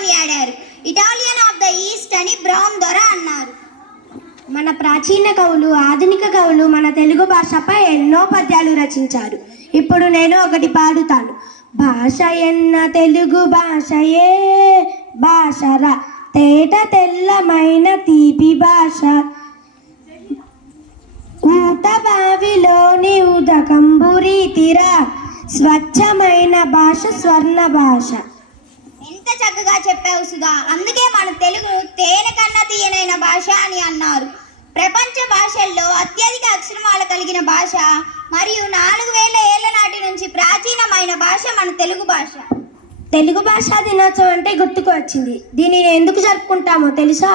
కొనియాడారు. Italian of the east అని brown దొర అన్నారు. మన ప్రాచీన కవులు, ఆధునిక కవులు మన తెలుగు భాషపై ఎన్నో పద్యాలు రచించారు. ఇప్పుడు నేను ఒకటి పాడుతాను. భాష ఎన్న తెలుగు భాషయే భాషరా, తేట తెల్లమైన తీపి భాష, ఊట బావిలోని ఉదకంబు రీతిరా, స్వచ్ఛమైన భాష స్వర్ణ భాష. ఎంత చక్కగా చెప్పావు సుధా. అందుకే మన తెలుగు తేనె కన్నా తీయనైన భాష అని అన్నారు. ప్రపంచ భాషల్లో అత్యధిక అక్షరమాల కలిగిన భాష మరియు 4000 ఏళ్ల నాటి నుంచి ప్రాచీనమైన భాష మన తెలుగు భాష. తెలుగు భాషా దినోత్సవం అంటే గుర్తుకు వచ్చింది. దీనిని ఎందుకు జరుపుకుంటామో తెలుసా?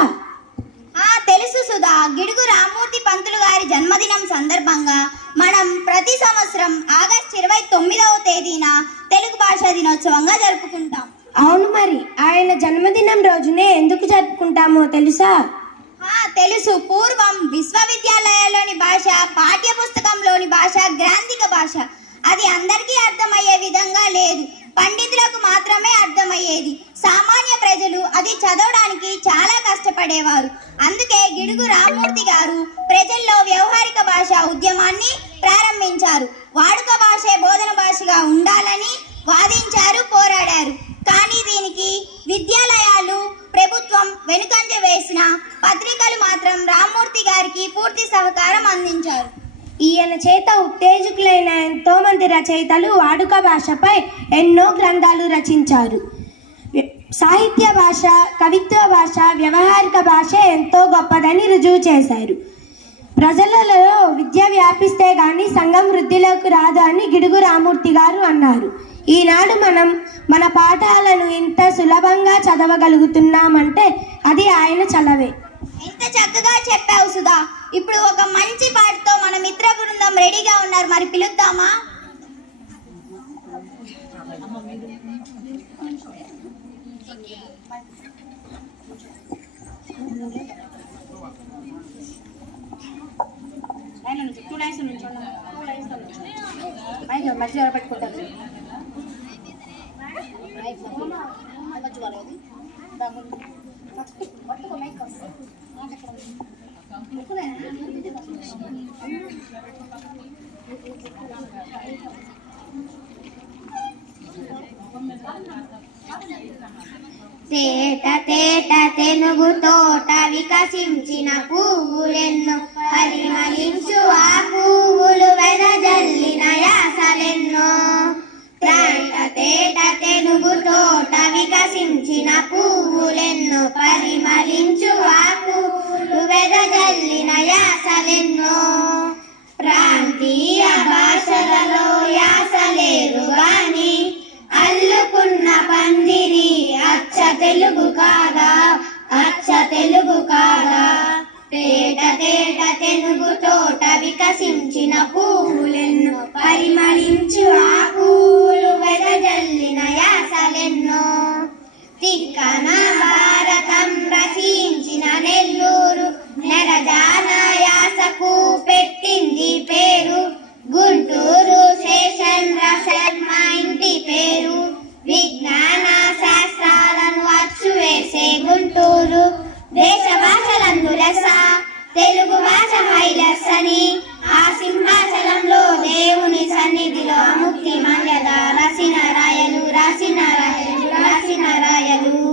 తెలుసు సుధా. గిడుగు రామ్మూర్తి పంతులు గారి జన్మదినం సందర్భంగా మనం ప్రతి సంవత్సరం ఆగస్టు 29వ తేదీన తెలుగు భాషా దినోత్సవంగా జరుపుకుంటాం. అవును, మరి ఆయన జన్మదినం రోజునే ఎందుకు జరుపుకుంటామో తెలుసా? తెలుసు. పూర్వం విశ్వవిద్యాలయాల్లోని భాష, పాఠ్య పుస్తకంలోని భాష గ్రాంధిక భాష. అది అందరికీ అర్థమయ్యే విధంగా లేదు, పండితులకు మాత్రమే అర్థమయ్యేది. సామాన్య ప్రజలు అది చదవడానికి చాలా కష్టపడేవారు. అందుకే గిడుగు రామ్మూర్తి గారు ప్రజల్లో వ్యవహారిక భాష ఉద్యమాన్ని ప్రారంభించారు. వాడుక భాషే బోధన భాషగా ఉండాలని వాదించారు, పోరాడారు. కానీ దీనికి విద్యాలయాలు, ప్రభుత్వం వెనుకంజ వేసిన పత్రికలు మాత్రం రామ్మూర్తి గారికి పూర్తి సహకారం అందించారు. ఈయన చేత ఉత్తేజకులైన ఎంతో మంది రచయితలు వాడుక భాషపై ఎన్నో గ్రంథాలు రచించారు. సాహిత్య భాష, కవిత్వ భాష, వ్యవహారిక భాష ఎంతో గొప్పదని రుజువు చేశారు. ప్రజలలో విద్య వ్యాపిస్తే గాని సంఘం వృద్ధిలోకి రాదు అని గిడుగు రామ్మూర్తి గారు అన్నారు. ఈనాడు మనం మన పాఠాలను ఇంత సులభంగా చదవగలుగుతున్నామంటే అది ఆయన చలవే. ఎంత చక్కగా చెప్పావు సుధా. ఇప్పుడు ఒక మంచి పాటతో మన మిత్ర బృందం రెడీగా ఉన్నారు, మరి పిలుద్దామా? పెట్టుకుంటారు. తేట తేట తెనుగు తోట వికసించిన పువ్వులెన్నో, పరిమళించు ఆ పువ్వులు వెదజల్లిన యాసలెన్నో. తేట తేట తెనుగు తోట వికసించిన పువ్వులెన్నో, పరిమళించు ఆ పువ్వులు వెదజల్లిన యాసలెన్నో. ప్రాంతీయ భాషలలో యాసలేరు గాని అల్లుకున్న పందిరి అచ్చ తెలుగు కాదా, అచ్చ తెలుగు కాదా. తేట తేట తెనుగు తోట వికసించిన పువ్వులెన్నో, పరిమళించు ఆ పువ్వులు వెదజల్లిన యాసలెన్నో. తిక్కన భారతం రచించిన నెల్లూరు నెరజాన యాసకు పెట్టింది పేరు. గుంటూరు శేషేంద్ర శర్మ ఇంటి పేరు. విజ్ఞాన శాస్త్రాలను అచ్చు వేసే గుంటూరు. దేశ భాషలందు లెస్స తెలుగు భాష హైలెస్సని, ఆ సింహాచలంలో దేవుని సన్నిధిలో ముక్తి మంగళ రాసిన రాయలు, రాసిన రాయలు, రాసిన రాయలు.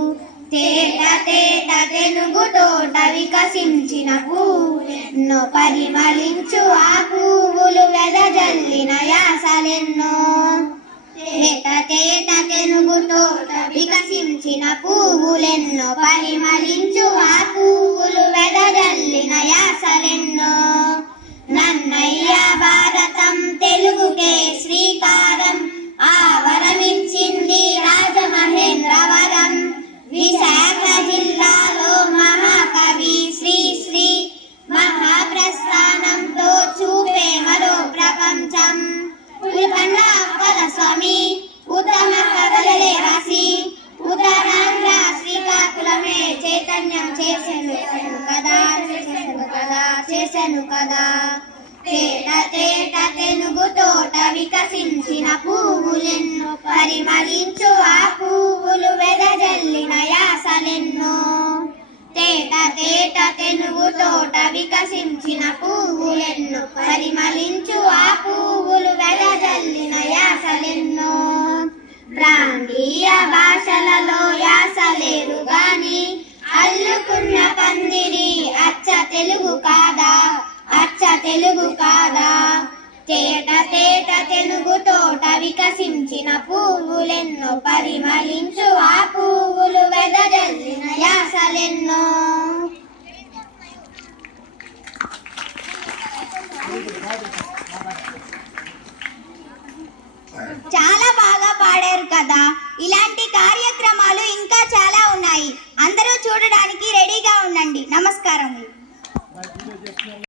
తేట తేట తెనుగు తోట వికసించిన పువ్వులెన్నో, పరిమళించు ఆ పువ్వులు వెదజల్లిన యాసలెన్నో. తేట తేట తెనుగు తోట వికసించిన పువ్వులెన్నో, పరిమళించు ఆ పువ్వులు వెదజల్లిన యాసలెన్నో. నన్నయ్య భారతం తెలుగుకే శ్రీకారం, ఆవరమిచ్చింది రాజమహేంద్రవరం. విశాఖ జిల్లాలో మహాకవి శ్రీ శ్రీ మహాప్రస్థానంతో చూపే మరో ప్రపంచం. పులిపండ అప్పల స్వామి ఉత్తమ కథలే రాసి ఉత్తరాంధ్ర శ్రీకాకుళమే చైతన్యం చేసెను కదా, చేసెను కదా, చేసెను కదా. తేట తేట తెనుగు తోట వికసించిన పువ్వులెన్నో, పరిమళించు ఆ పువ్వులు వెదజల్లిన తెనుగు తోట వికసించిన పువ్వులెన్నో పరిమళించు ఆ పువ్వులు వెదజల్లిన యాసలెన్నో. ప్రాంతీయ భాషలలో యాసలేరు గాని అల్లుకున్న పందిరి అచ్చ తెలుగు కాదా, అచ్చ తెలుగు కాదా. తేట తేట తెనుగు తోట వికసించిన పువ్వులెన్నో పరిమళించు ఆ పువ్వులు వెదజల్లిన యాసలెన్నో. చాలా బాగా పాడారు కదా. ఇలాంటి కార్యక్రమాలు